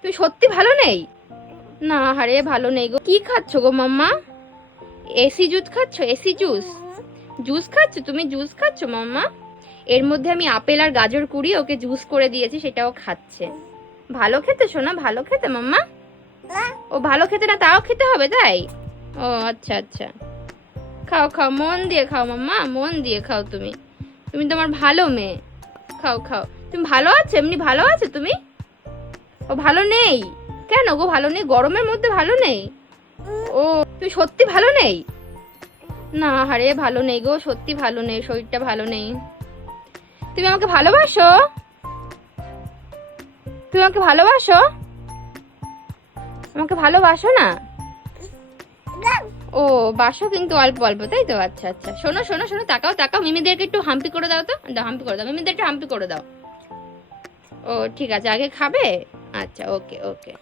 তুমি সত্যি ভালো নেই? না আরে ভালো নেই গো। কি খাচ্ছ গো মাম্মা? এসি জুস খাচ্ছ? এসি জুস জুস খাচ্ছ? তুমি জুস খাচ্ছ মাম্মা? এর মধ্যে আমি আপেল আর গাজর কুড়িয়ে ওকে জুস করে দিয়েছি, সেটাও খাচ্ছে। ভালো খেতে সোনা, ভালো খেতে মাম্মা? ও ভালো খেতে না, তাও খেতে হবে তাই? ও আচ্ছা আচ্ছা, খাও খাও, মন দিয়ে খাও মাম্মা, মন দিয়ে খাও। তুমি তুমি তো আমার ভালো মেয়ে। খাও খাও। তুমি ভালো আছো? এমনি ভালো আছো তুমি? ও ভালো নেই কেন গো? ভালো নেই গরমের মধ্যে? ভালো নেই? ও তুমি সত্যি ভালো নেই? না আরে ভালো নেই গো, সত্যি ভালো নেই, শরীরটা ভালো নেই। তুমি আমাকে ভালোবাসো? তুমি আমাকে ভালোবাসো? আমাকে ভালোবাসো না? ও বাসো কিন্তু অল্প অল্প, তাই তো? আচ্ছা আচ্ছা, শোনো শোনো শোনো, তাকাও তাকাও, মিমিদেরকে একটু হাম্পি করে দাও তো। দাও, হাম্পি করে দাও, মিমিদের একটু হাম্পি করে দাও। ও ঠিক আছে, আগে খাবে? আচ্ছা, ওকে ওকে।